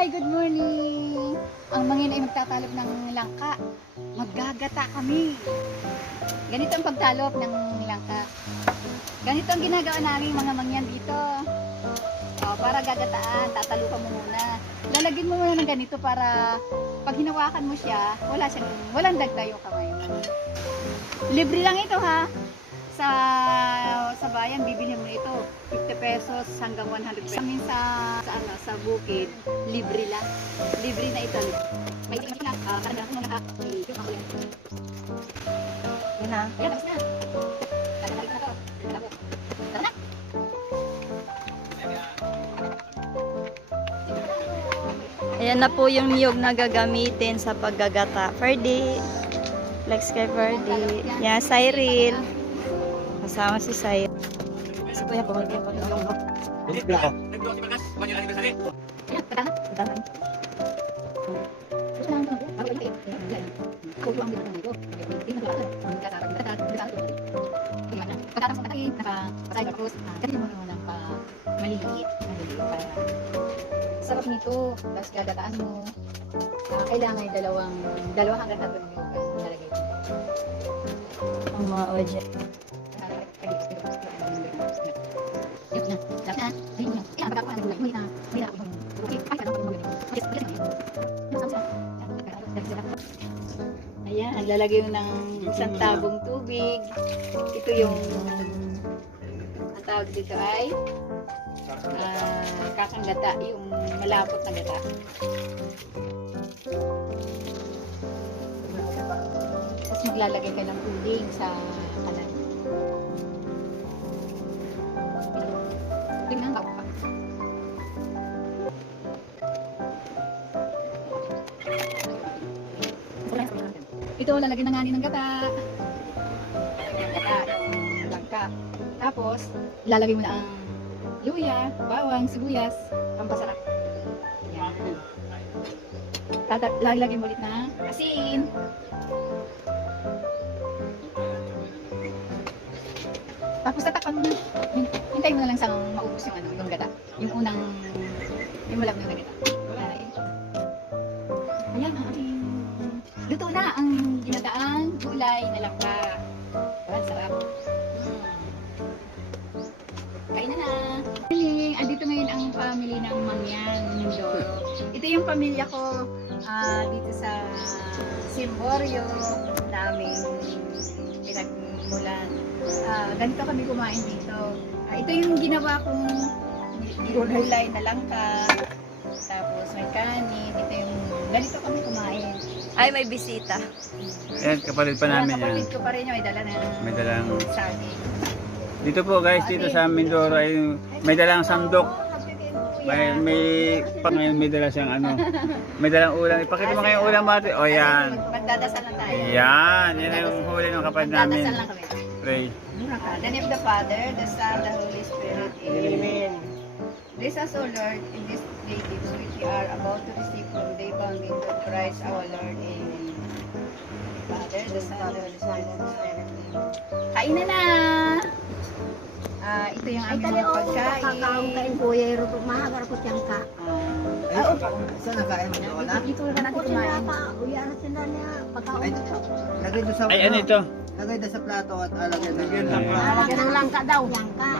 Hi! Good morning! Ang mangin ay magtatalop ng langka. Maggagata kami. Ganito ang pagtalop ng langka. Ganito ang ginagawa namin mga mangyan dito. Para gagataan, tatalupan mo muna. Lalagyan mo muna ng ganito para pag hinawakan mo siya, walang dagdayo kamay mo. Libre lang ito ha. Sa bayan bibili mo ito 50 pesos hanggang 100 pesos. Kami sa bukid, libre lang. Libre na ito. May tingin na karga ko na yan na. Yan tapos na. Tara na to. Tara na. Ayan na po yung niyog na gagamitin sa paggagata. Ferdy. Flex kay Ferdy. Yan, Cyril. Kasama si Cyril. Sa kuya po. Hindi ko. Nagdoon si Bagas. Banyo lang ibasari. Yan, patahan. Patahan. Sarap nito, tapos gagataan mo. Kailangan yung dalawa hanggang tatlong minuto nalagay mo. Ang mga oje. Yun na, tapos na. Ayun na. Kaya pagkakuha ng gulay, may na ako yung ay, kaya ako yung ayan, naglalagay mo ng isang tabong tubig. Ito yung ang tawag dito ay kakanggata, yung malapot na gata. Tapos maglalagay ka ng uling sa kalan. Tingnan ka pa. Ito, lalagyan na nga ng gata. Yung gata, yung langka. Tapos, lalagay mo na ang luya, bawang, sibuyas, pampasarap. Yan. Lalagay mo ulit na asin. Tapos tatakpan mo na. Hintayin mo na lang sa maubos yung gata. Yung unang, yung malaki na gata. Ayan, luto na ang ginataang gulay na langka. Ang sarap. Kain na. Andito ngayon ang family ng Mangyan, Mindoro. Ito yung pamilya ko dito sa Simborio namin pinagmulan. Ganito kami kumain dito. Ito yung ginawa kong gulay na langka. Tapos may kanin. Ito yung ganito kami kumain. Ay, may bisita. Ayan, kapalit pa namin yan. Kapatid ko pa rin yung may dalang saging. Dito po guys, dito sa Mindoro ay may dalang sandok. May dala siyang ano. May dalang ulam. Ipakita mo kayong ulam natin. O yan. Magdadasal na tayo. Yan. Yan ang huli ng kapatid namin. Magdadasal lang kami. Pray. The name of the Father, the Son, the Holy Spirit. Amen. Bless us, O Lord, in this day gifts which we are about to receive from the bound into Christ our Lord. Amen. Father, the Son, the Holy Spirit. Kain na! Ito yung aming mga pagkain. Kakain po yung rupo mahagar ko siyang ka. Saan nakain mo doon? Dito na natin kumain. Uyara sila niya pagkain. Lagay doon sa Ay, ano ito? Lagay doon sa plato at alagyan ng Lagyan ng Lagyan ng langka daw. Langka.